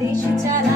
দেশ ছাড়া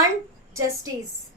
want justice.